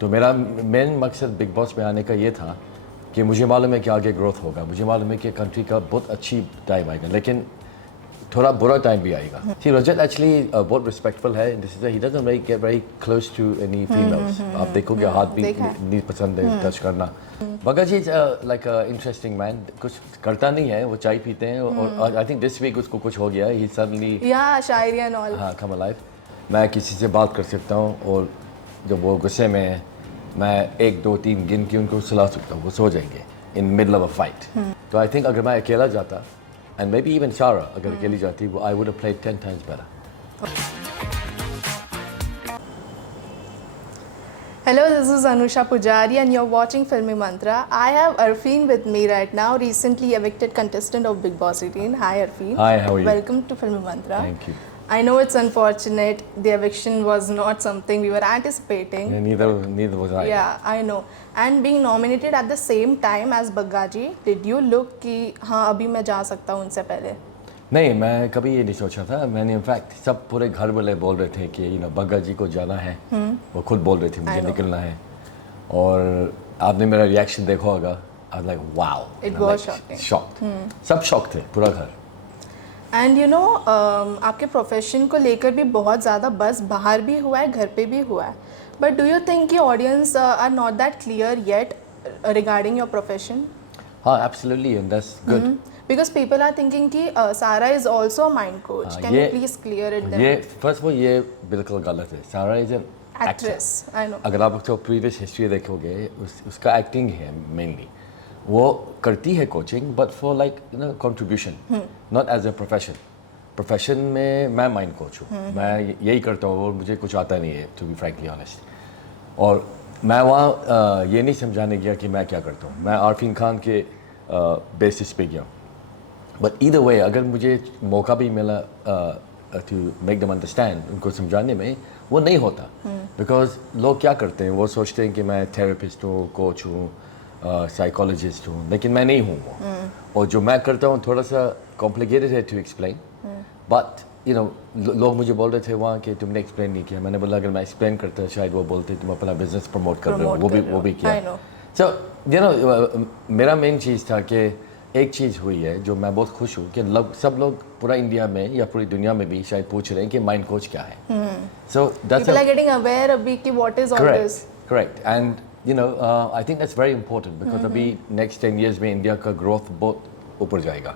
तो मेरा मेन मकसद बिग बॉस में आने का ये था कि मुझे मालूम है कि आगे ग्रोथ होगा, मुझे मालूम है कि कंट्री का बहुत अच्छी टाइम आएगा, लेकिन थोड़ा बुरा टाइम भी आएगा। See, रजत एक्चुअली बहुत रिस्पेक्टफुल है। This is he doesn't really get very close to any females। आप देखोगे हाथ भी नहीं पसंद है टच करना। बगा जी लाइक इंटरेस्टिंग मैन, कुछ करता नहीं है, वो चाय पीते हैं और आई थिंक दिस वीक उसको कुछ हो गया, ही सडनली या शायरी एंड ऑल। हाँ कम अलाइव। मैं किसी से बात कर सकता हूँ और जब वो गुस्से में है मैं 1 2 3 गिन के उनको सुला सकता हूँ, वो सो जाएंगे in middle of a fight. तो आई थिंक अगर मैं अकेला जाता एंड मे बी इवन सारा अगर अकेली जाती, वो I would have played 10 times better। Hello, this is Anusha Pujari and you're watching Filmy Mantra. I have Arfeen with me right now, recently evicted contestant of Big Boss 18. Hi Arfeen. Hi, how are you? Welcome to Filmy Mantra. Thank you. I know it's unfortunate. The eviction was not something we were anticipating. Yeah, neither was I। Yeah, I know. And being nominated at the same time as Baggaji, did you look कि हाँ अभी मैं जा सकता हूँ उनसे पहले? नहीं, मैं कभी ये नहीं सोचा था। मैंने इनफैक्ट सब पूरे घर वाले बोल रहे थे कि बग्गा जी को जाना है, वो खुद बोल रहे थे मुझे निकलना है, और आपने मेरा रिएक्शन देखा होगा। I was like wow, It was shocking. Shocked, सब शॉक थे, पूरा घर। एंड यू नो आपके प्रोफेशन को लेकर भी बहुत ज़्यादा बस बाहर भी हुआ है, घर पे भी हुआ है, बट डू यू थिंक कि audience are not that clear yet regarding your profession? हाँ absolutely, and that's good. Because people are thinking कि Sara is also a mind coach. Can you please clear it? ये first वो ये बिल्कुल गलत है। Sara is an actress. I know. अगर आप उसको प्रीवियस हिस्ट्री देखोगे, उसका एक्टिंग है मेनली। वो करती है coaching but for like contribution, not as a profession. Profession में मैं माइंड कोच हूँ, मैं यही करता हूँ और मुझे कुछ आता नहीं है, टू बी फ्रैंकली ऑनेस्ट। और मैं वहाँ ये नहीं समझाने गया कि मैं क्या करता हूँ, मैं आरफीन खान के बेसिस पे गया। बट ईदर वे अगर मुझे मौका भी मिला टू मेक देम अंडरस्टैंड, उनको समझाने में, वो नहीं होता। बिकॉज लोग क्या करते हैं, वो सोचते हैं कि मैं थेरेपिस्ट हूँ, कोच हूँ, साइकोलॉजिस्ट हूँ, लेकिन मैं नहीं हूँ वो। और जो मैं करता हूँ थोड़ा सा कॉम्प्लिकेटेड है टू एक्सप्लेन, बट लोग मुझे बोल रहे थे वहाँ कि तुमने एक्सप्लेन नहीं किया। मैंने बोला अगर मैं एक्सप्लेन करता शायद वो बोलते तुम अपना बिजनेस प्रमोट कर रहे हो, वो भी किया। सो मेरा मेन चीज़ था कि एक चीज़ हुई है जो मैं बहुत खुश हूँ कि सब लोग पूरा इंडिया में या पूरी दुनिया में भी शायद पूछ रहे हैं कि माइंड कोच क्या है। सो दैट्स गेटिंग अवेयर अभी कि what is all this. Correct, and I think that's very important because अभी नेक्स्ट 10 years में इंडिया का ग्रोथ बहुत ऊपर जाएगा,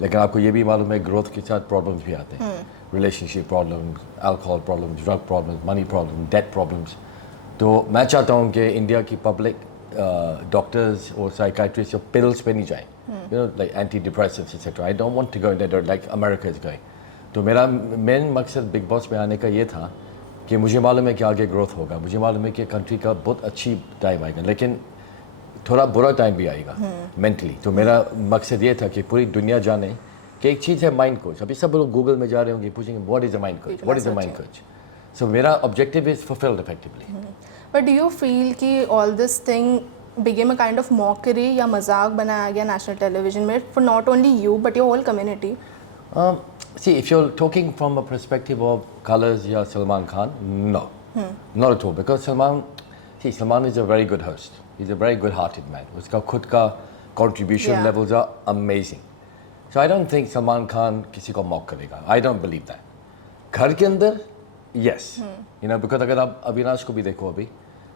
लेकिन आपको ये भी मालूम है ग्रोथ के साथ प्रॉब्लम्स भी आते हैं, relationship problems, alcohol problems, drug problems, money problem, debt problems. तो मैं चाहता हूँ कि इंडिया की पब्लिक डॉक्टर्स और साइकाइट्रिस्ट पिल्स पे नहीं जाएं, like anti depressives etcetera. I don't want to go in that like America is going. तो मेरा मेन मकसद बिग बॉस में आने का ये था कि मुझे मालूम है कि आगे ग्रोथ होगा, मुझे मालूम है कि कंट्री का बहुत अच्छी टाइम आएगा, लेकिन थोड़ा बुरा टाइम भी आएगा मेंटली। तो मेरा मकसद ये था कि पूरी दुनिया जाने कि एक चीज़ है माइंड कोच। अभी सब लोग गूगल में जा रहे होंगे, पूछेंगे what is a mind coach, what is a mind coach. So मेरा objective is fulfilled effectively. But do you feel कि all this thing became a kind of mockery या मजाक बनाया गया नेशनल टेलीविजन में for not only you but your whole community? See, if you're talking from a perspective of colors या Salman Khan, no, not at all, because Salman is a very good host. He's a very good-hearted man. उसका खुद का contribution levels are amazing. So I don't think Salman Khan किसी को mock करेगा. I don't believe that. घर के अंदर yes, because अगर आप अविनाश को भी देखो, अभी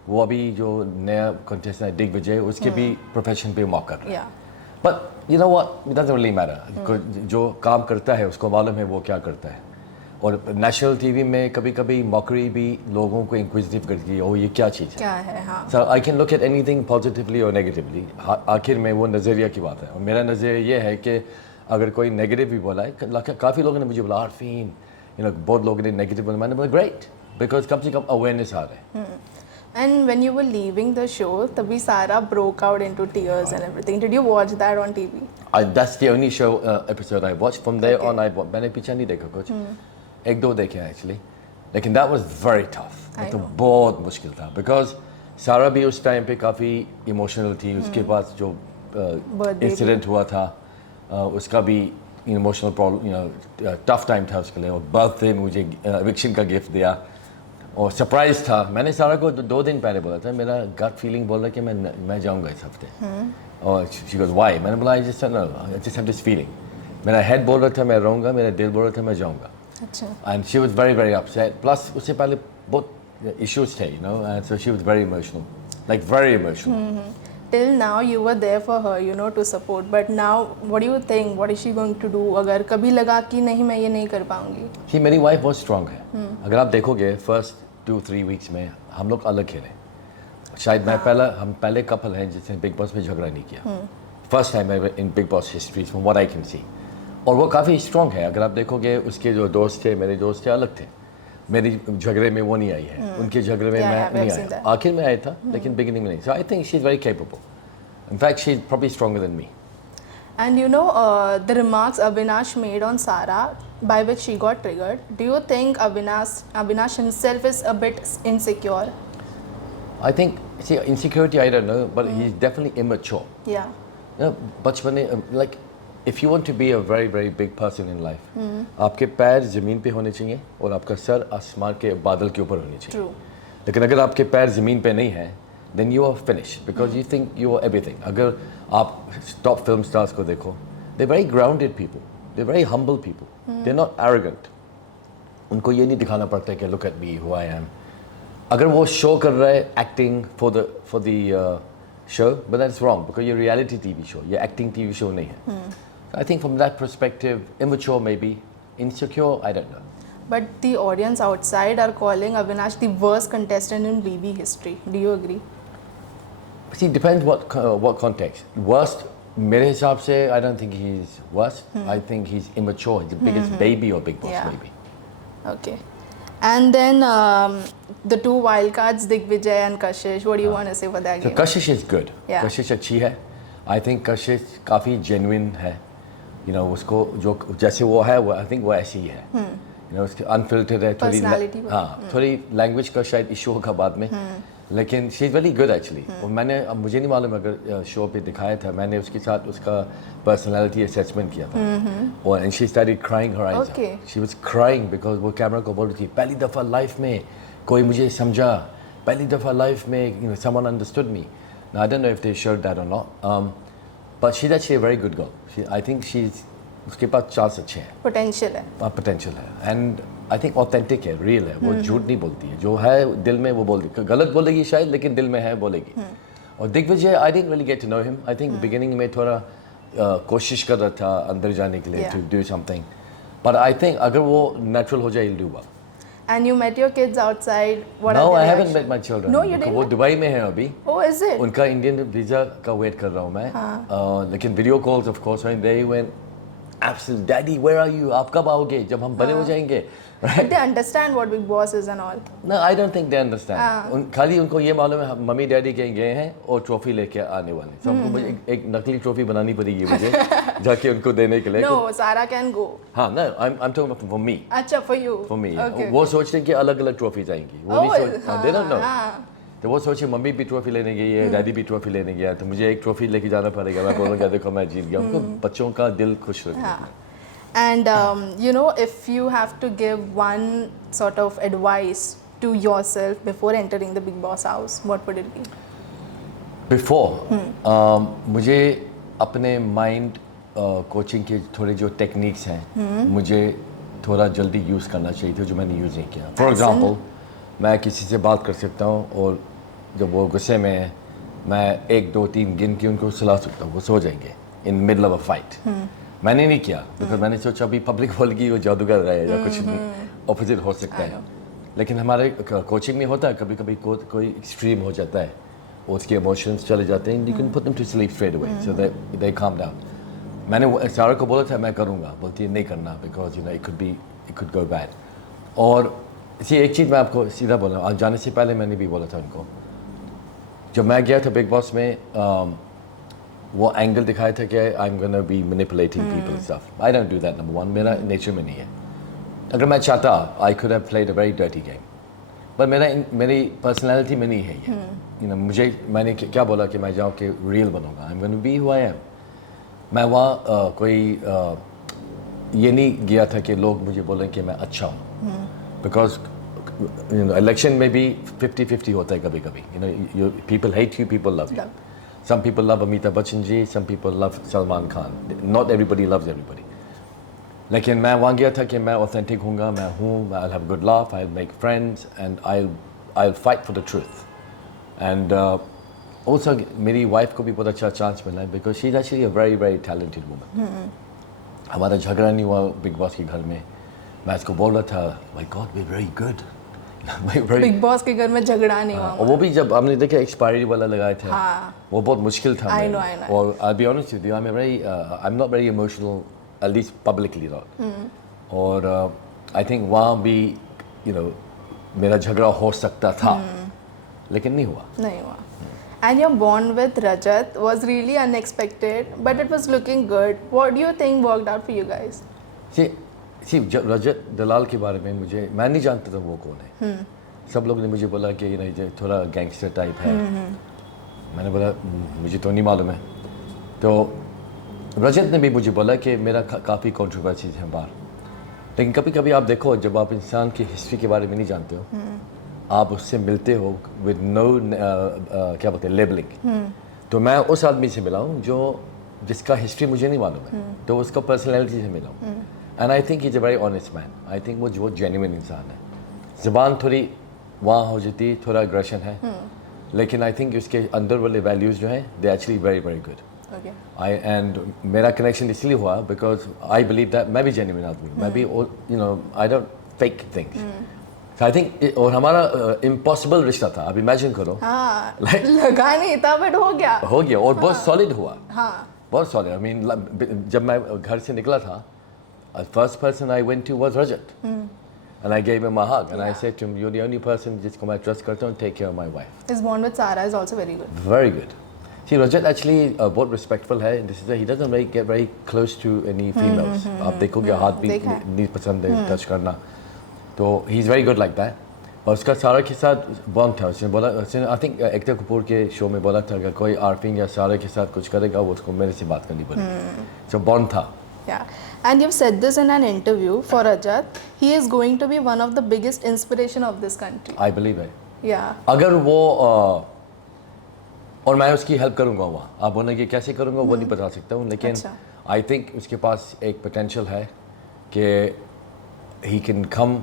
वो जो नया कंटेस्टेंट है दिग्विजय, उसके भी प्रोफेशन पे मॉक कर रहा है। But you know what, it doesn't really matter. जो काम करता है उसको मालूम है वो क्या करता है। और नेशनल टीवी में कभी कभी मॉकरी भी लोगों को इंक्विजिटिव करती है, ओ ये क्या चीज़ है, क्या है। हाँ। So I can look at anything positively और नेगेटिवली। आखिर में वो नज़रिया की बात है, और मेरा नज़रिया ये है कि अगर कोई नेगेटिव भी बोला है, काफ़ी लोगों ने मुझे बोला आरफीन, बहुत लोगों ने नेगेटिव बोला, मैंने बोला ग्रेट, बिकॉज कम से कम अवेयरनेस आ रहा है। And when you were leaving the show, तभी सारा broke out into tears and everything. Did you watch that on TV? That's the only show episode I watched. From there on, मैंने पीछे नहीं देखा कुछ, 1-2 देखे एक्चुअली, लेकिन that was very tough. तो बहुत मुश्किल था because सारा भी उस टाइम पे काफ़ी इमोशनल थी। उसके बाद जो इंसिडेंट हुआ था उसका भी इमोशनल प्रॉब्लम, टफ टाइम था उसके लिए। और बर्थडे मुझे एविक्शन का गिफ्ट दिया, और सरप्राइज था। मैंने सारा को 2 दिन पहले बोला था, मेरा गट फीलिंग बोल रहा है कि मैं जाऊंगा इस हफ्ते। और शी गोज़ व्हाई, मैंने बोला I just have this feeling. मेरा हेड बोल रहा था मैं रहूँगा, मेरा दिल बोल रहा था मैं जाऊँगा। अच्छा। And she was very very upset, plus उससे पहले बहुत इश्यूज थे, you know, and so she was very emotional, like very emotional. Till now you were there for her, you know, to support. But now, what do you think? What is she going to do? अगर कभी लगा कि नहीं मैं ये नहीं कर पाऊंगी। कि मेरी वाइफ बहुत स्ट्रांग है। अगर आप देखोगे फर्स्ट 2-3 वीक्स में हम लोग अलग खेले। शायद हम पहले कपल हैं जिसने बिग बॉस में झगड़ा नहीं किया। First time in big boss history from what I can see. और वो काफ़ी स्ट्रांग है। अगर आप देखोगे उसके जो दोस्त थे, मेरे दोस्त थे, अलग थे। मेरी झगड़े में वो नहीं आई है, उनके झगड़े में मैं नहीं आया। आखिर में आया था लेकिन बिगिनिंग में नहीं। So I think she is very capable. In fact, she's probably stronger than me. And you know, the remarks Avinash made on Sarah, by which she got triggered. Do you think Avinash himself is a bit insecure? I think, see, insecurity, I don't know, but he's definitely immature. Yeah. You know, बचपन में, like, if you want to be a very, very big person in life, आपके पैर ज़मीन पे होने चाहिए और आपका सर आसमान के बादल के ऊपर होने चाहिए। True. लेकिन अगर आपके पैर ज़मीन पे नहीं है, then you are finished because you think you are everything. अगर आप top film stars को देखो, they're very grounded people, they're very humble people, they're not arrogant. उनको ये नहीं दिखाना पड़ता है कि look at me, who I am. अगर वो शो कर रहा है acting for the show, but that's wrong because ये reality TV show, ये acting TV show नहीं है. I think from that perspective, immature maybe, insecure, I don't know. But the audience outside are calling Avinash the worst contestant in BB history. Do you agree? See, depends what context. Worst, मेरे हिसाब से, I don't think he's worst. I think he's immature. He's the biggest baby or Big Boss Yeah. maybe. Okay. And then the two wildcards, Digvijay and Kashish. What do you want to say for that So game? Kashish is good. Yeah. Kashish अच्छी है. I think Kashish काफ़ी genuine है. You know, उसको जो जैसे वो है, वो I think वो ऐसी ही है. You know, उसके unfiltered है. Personality वो. हाँ, थोड़ी language का शायद issue होगा बाद में. लेकिन she is very good actually. और मुझे नहीं मालूम अगर शो पे दिखाया था, मैंने उसके साथ उसका पर्सनालिटी असेसमेंट किया था। और and she started crying her eyes out. She was crying because वो कैमरा को बोल रही थी, पहली दफ़ा लाइफ में कोई मुझे समझा, पहली दफ़ा लाइफ में you know someone understood me. I don't know if they showed that और not, but she is actually a very good girl. I think she is, उसके पास चांस अच्छे हैं, पोटेंशियल है। पोटेंशियल है। एंड आई थिंक ऑथेंटिक है, real है, वो झूठ नहीं बोलती है, जो है दिल में वो बोलती है। गलत बोलेगी शायद लेकिन दिल में है बोलेगी। और Digvijay, I didn't really get to know him. I think beginning में थोड़ा कोशिश कर रहा था अंदर जाने के लिए, to do something, but I think अगर वो नेचुरल हो जाए, he'll do well. And you met your kids outside. What No, are I their haven't reactions? met my children. No, you didn't? वो दुबई में है अभी। Oh, is it? उनका Indian visa का वेट कर रहा हूँ मैं। लेकिन video calls of course when they went absolute, daddy where are you, आप कब आओगे, जब हम बड़े हो जाएंगे। But they understand what Big Boss is and all. No, I don't think they understand. खाली उनको ये मालूम है मम्मी डैडी कहीं गए हैं और ट्रॉफी लेके आने वाले। तो हमको मुझे एक नकली ट्रॉफी बनानी पड़ेगी मुझे जाके उनको देने के लिए। No, Sarah can go. हाँ ना, I'm talking about for me. अच्छा, for you. For me. Okay. वो सोच रहे हैं कि अलग अलग ट्रॉफीज आएंगी। वो नहीं सोच, they don't know. तो वो सोचे मम्मी भी ट्रॉफी लेने गई है, डैडी भी ट्रॉफी लेने गया, तो मुझे एक ट्रॉफी लेके जाना पड़ेगा। मैं बोलूँगा देखो मैं जीत गया। उनको बच्चों का दिल खुश रखना। And you know, if you have to give one sort of advice to yourself before entering the Big Boss house, what would it be? Before, मुझे अपने माइंड कोचिंग के थोड़े जो टेक्निक्स हैं, मुझे थोड़ा जल्दी यूज़ करना चाहिए था, जो मैंने यूज़ नहीं किया। फॉर एग्जांपल, मैं किसी से बात कर सकता हूँ और जब वो गुस्से में है, मैं 1, 2, 3 गिन के उनको सुला सकता हूँ, वो सो जाएंगे in middle of a fight. मैंने नहीं किया बिकॉज मैंने सोचा अभी पब्लिक बोलेगी वो जादूगर है या कुछ ऑपोजिट हो सकता है। लेकिन हमारे कोचिंग में होता है कभी कभी कोई एक्सट्रीम हो जाता है, उसके इमोशंस चले जाते हैं, you can put them to sleep straight away so they calm down. मैंने सारा को बोला था मैं करूँगा, बोलती है नहीं करना because you know it could go bad. और इसी एक चीज़ मैं आपको सीधा बोला, आज जाने से पहले मैंने भी बोला था उनको, जब मैं गया था बिग बॉस में वो एंगल दिखाया था कि I am gonna be manipulating people stuff. I don't do that, number one, मेरा नेचर में नहीं है। अगर मैं चाहता I could have played a very dirty game, पर मेरी पर्सनैलिटी में नहीं है ये। यू नो मैंने क्या बोला कि मैं जाऊँ कि रियल बनूंगा, I am gonna be who I am. मैं वहाँ कोई ये नहीं गया था कि लोग मुझे बोलें कि मैं अच्छा हूँ, बिकॉज इलेक्शन में भी 50-50 होता है कभी कभी. People hate you, people love you. Love. Some people love Amitabh Bachchan ji, some people love Salman Khan. Not everybody loves everybody. लेकिन मैं वहाँ गया था कि मैं authentic हूँगा, मैं हूँ, I'll have a good laugh, I'll make friends, and I'll fight for the truth. And also मेरी wife को भी बहुत अच्छा chance मिला है because she's actually a very very talented woman. हमारा झगड़ा नहीं हुआ बिग बॉस के घर में. मैं इसको बोल रहा था, my God, we're very good. Big boss के घर में झगड़ा नहीं हुआ. और वो भी जब हमने देखा एक्सपायरी वाला लगाए थे, वो बहुत मुश्किल था. I know. और I'll be honest with you, I'm not very emotional, at least publicly not. और I think वहाँ भी मेरा झगड़ा हो सकता था, लेकिन नहीं हुआ. And your bond with Rajat was really unexpected, but it was looking good. What do you think worked out for you guys? जब रजत दलाल के बारे में मैं नहीं जानता था वो कौन है. सब लोग ने मुझे बोला कि ये थोड़ा गैंगस्टर टाइप है. मैंने बोला मुझे तो नहीं मालूम है. तो रजत ने भी मुझे बोला कि मेरा काफ़ी कंट्रोवर्सीज हैं बाहर. लेकिन कभी कभी आप देखो, जब आप इंसान की हिस्ट्री के बारे में नहीं जानते हो, आप उससे मिलते हो विद नो क्या बोलते हैं, लेबलिंग. तो मैं उस आदमी से मिला हूँ जिसका हिस्ट्री मुझे नहीं मालूम है, तो उसका पर्सनैलिटी से मिला हूँ. And I think is a very honest man. I think वो जेन्युइन इंसान है. ज़बान थोड़ी वहाँ हो जाती, थोड़ा एग्रेशन है, लेकिन आई थिंक उसके अंदर वाले वैल्यूज़ जो हैं they actually very very good. And मेरा कनेक्शन इसलिए हुआ बिकॉज आई बिलीव दैट मैं भी जेन्युइन आदमी हूँ. मैं भी I don't fake things. I think और हमारा इम्पॉसिबल रिश्ता था. अब इमेजिन करो. लगा नहीं था बट हो गया और बहुत सॉलिड हुआ. बहुत सॉलिड. आई मीन जब मैं घर से निकला था, first person I went to was Rajat. And I gave him a hug and I said to him, you're the only person जिसको मैं trust करता हूँ, take care of my wife. His bond with Sarah is also very good. Very good. See, Rajat actually बहुत respectful है. He doesn't get very close to any females. आप देखोगे हाथ भी नहीं पसंद है टच करना. तो he's very good like that. और उसका सारा के साथ बॉन्ड था. उसने बोला, I think एकता कपूर के शो में बोला था अगर कोई आरफीन या सारा के साथ कुछ करेगा वो उसको मेरे से बात करनी पड़ेगी. So बॉन्ड था. Yeah, and you've said this in an interview for Rajat. He is going to be one of the biggest inspiration of this country. I believe it. Yeah. अगर वो और मैं उसकी हेल्प करूँगा वहाँ. आप बोलेंगे कैसे करूँगा वो नहीं बता सकता हूँ, लेकिन आई थिंक उसके पास एक पोटेंशियल है कि he can come.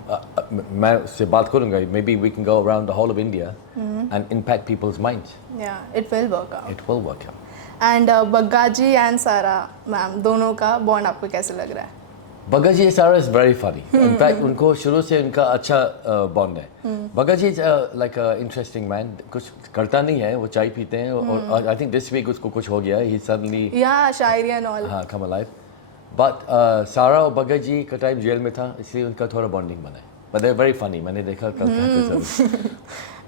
मैं उससे बात करूँगा. Maybe we can go around the whole of India and impact people's minds. Yeah, it will work out. It will work out. And Bagga ji and Sara ma'am दोनों का बॉन्ड आपको कैसे लग रहा है? बग्गा जी सारा इज वेरी फनी. इनफैक्ट उनको शुरू से उनका अच्छा बॉन्ड है. बग्गा जी इज लाइक इंटरेस्टिंग मैन. कुछ करता नहीं है, वो चाय पीते हैं और आई थिंक दिस वीक उसको कुछ हो गया. ही सडनली शायरी and all come alive. But Sara और बग्गा जी का टाइम जेल में था, इसलिए उनका थोड़ा बॉन्डिंग बना है. But they are very funny. मैंने देखा कल.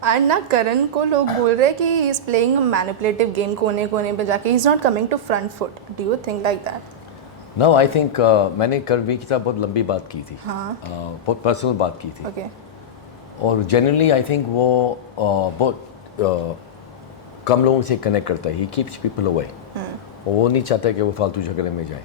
एंड ना करण को लोग बोल रहे हैं कि he is playing a manipulative game. कोने कोने पे जाके he is not coming to front foot. Do you think like that? No, I think मैंने करणवीर के साथ बहुत लंबी बात की थी. बहुत पर्सनल बात की थी. Okay. और जनरली आई थिंक वो बहुत कम लोगों से कनेक्ट करता है. He keeps people away. और वो नहीं चाहता कि वो फालतू झगड़े में जाए.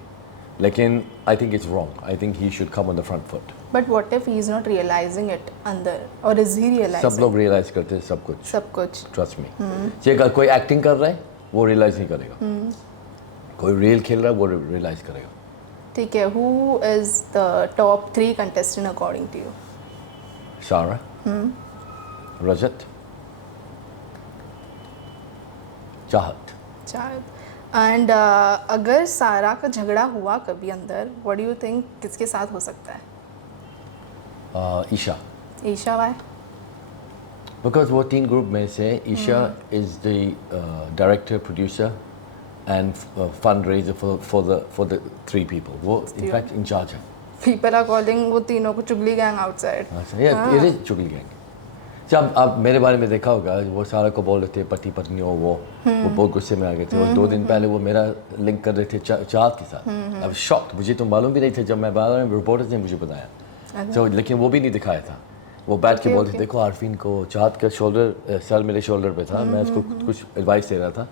लेकिन I think it's wrong. I think he should come on the front foot. But what if he is not realising it अंदर, और इज ही रियलाइजिंग? सब लोग रियलाइज करते हैं सब कुछ. Trust me. अगर कोई एक्टिंग कर रहा है वो रियलाइज नहीं करेगा. कोई रियल खेल रहा है वो रियलाइज करेगा. ठीक है. Who is the top 3 contestant according to you? Sara, Rajat, चाहत. एंड अगर सारा का झगड़ा हुआ कभी अंदर, व्हाट डू यू थिंक किसके साथ हो सकता है? ईशा. व्हाई? बिकॉज वो 3 ग्रुप में से Eisha is the director, producer and fundraiser for the 3 people. वो इनफैक्ट इंचार्ज है. पीपल आर कॉलिंग वो तीनों को चुगली गैंग आउटसाइड. अच्छा, इट इज चुगली गैंग. जब आप मेरे बारे में देखा होगा, वो सारा को बोल रहे थे पति पत्नी हो. वो बहुत गुस्से में आ गए थे. और 2 दिन पहले वो मेरा लिंक कर रहे थे चाहत के साथ. अब शॉक्ड. मुझे तो मालूम भी नहीं था. जब मैं बाहर आया, रिपोर्टर्स ने मुझे बताया. तो लेकिन वो भी नहीं दिखाया था. वो बैठ के बोल रहे थे देखो आरफीन को चाहत का सर मेरे शोल्डर पे था. मैं उसको कुछ एडवाइस दे रहा था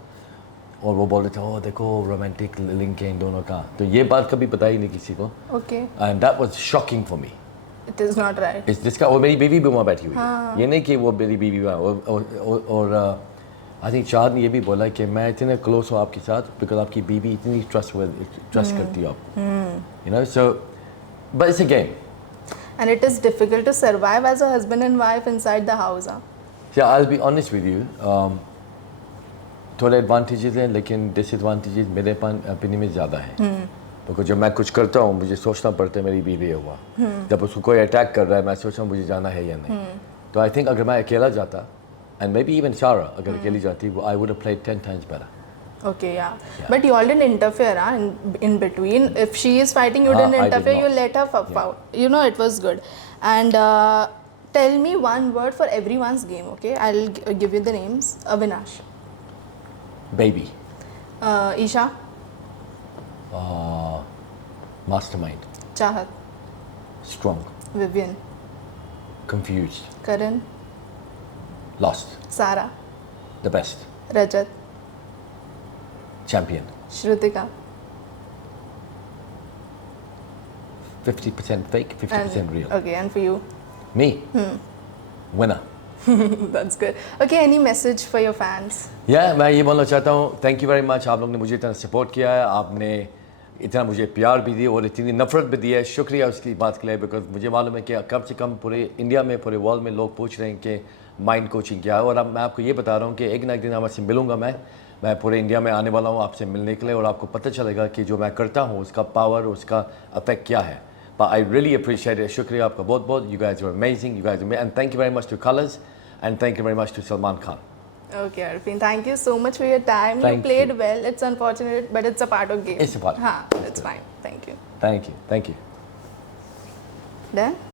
और वो बोल रहे थे ओ देखो रोमांटिक लिंक है इन दोनों का. तो ये बात कभी बताई नहीं किसी को. Okay. And that was shocking for me. It is not right. जिसका और मेरी बीवी भी वहाँ बैठी हुई है, ये नहीं कि वो मेरी बीवी वहाँ और आई थिंक चार ने ये भी बोला कि मैं इतने क्लोज हूँ आपके साथ बिकॉज आपकी बीवी इतनी ट्रस्ट करती है आपको, you know, so but it's a game. And it is difficult to survive as a husband and wife inside the house. Huh? Yeah, I'll be honest with you. थोड़े एडवांटेजेस हैं लेकिन disadvantages मेरे opinion में ज़्यादा है. तो जब मैं कुछ करता हूँ मुझे सोचना पड़ता है मेरी बीवी है हुआ, जब उसको कोई अटैक कर रहा है मैं सोचता हूँ मुझे जाना है या नहीं. तो आई थिंक अगर मैं अकेला जाता एंड मे बी इवन शारा अगर अकेली जाती I would have played 10 times better. Okay, yeah. But you all didn't interfere, huh? In between. If she is fighting, you didn't I did interfere. not. You let her out. You know, it was good. And tell me one word for everyone's game. Okay, I'll give you the names. Avinash. Baby. Isha. Mastermind. Chahat. Strong. Vivian. Confused. Karan. Lost. Sara. The best. Rajat. Champion. Shrutika. 50% fake, 50% real. Okay, and for you? Me? Winner. That's good. Okay, any message for your fans? Yeah, मैं ये बोलना चाहता हूँ thank you very much. आप लोग ने मुझे इतना सपोर्ट किया है, आपने इतना मुझे प्यार भी दिया और इतनी नफरत भी दी है. शुक्रिया उसकी बात के लिए बिकॉज मुझे मालूम है कि कम से कम पूरे इंडिया में पूरे वर्ल्ड में लोग पूछ रहे हैं कि माइंड कोचिंग क्या है. और अब मैं आपको ये बता रहा हूँ कि एक ना एक दिन आपसे मिलूंगा. मैं पूरे इंडिया में आने वाला हूँ आपसे मिलने के लिए और आपको पता चलेगा कि जो मैं करता हूँ उसका पावर उसका इफेक्ट क्या है. But I really appreciate it. शुक्रिया आपका बहुत बहुत. You guys are amazing. You guys are amazing. And thank you very much to Colors and thank you very much to Salman Khan. Okay, Arfin, thank you so much for your time. Thank you played you. well. It's unfortunate, but it's a part of game. It's a part. हाँ, it's fine. Thank you. Thank you. Thank you. Done?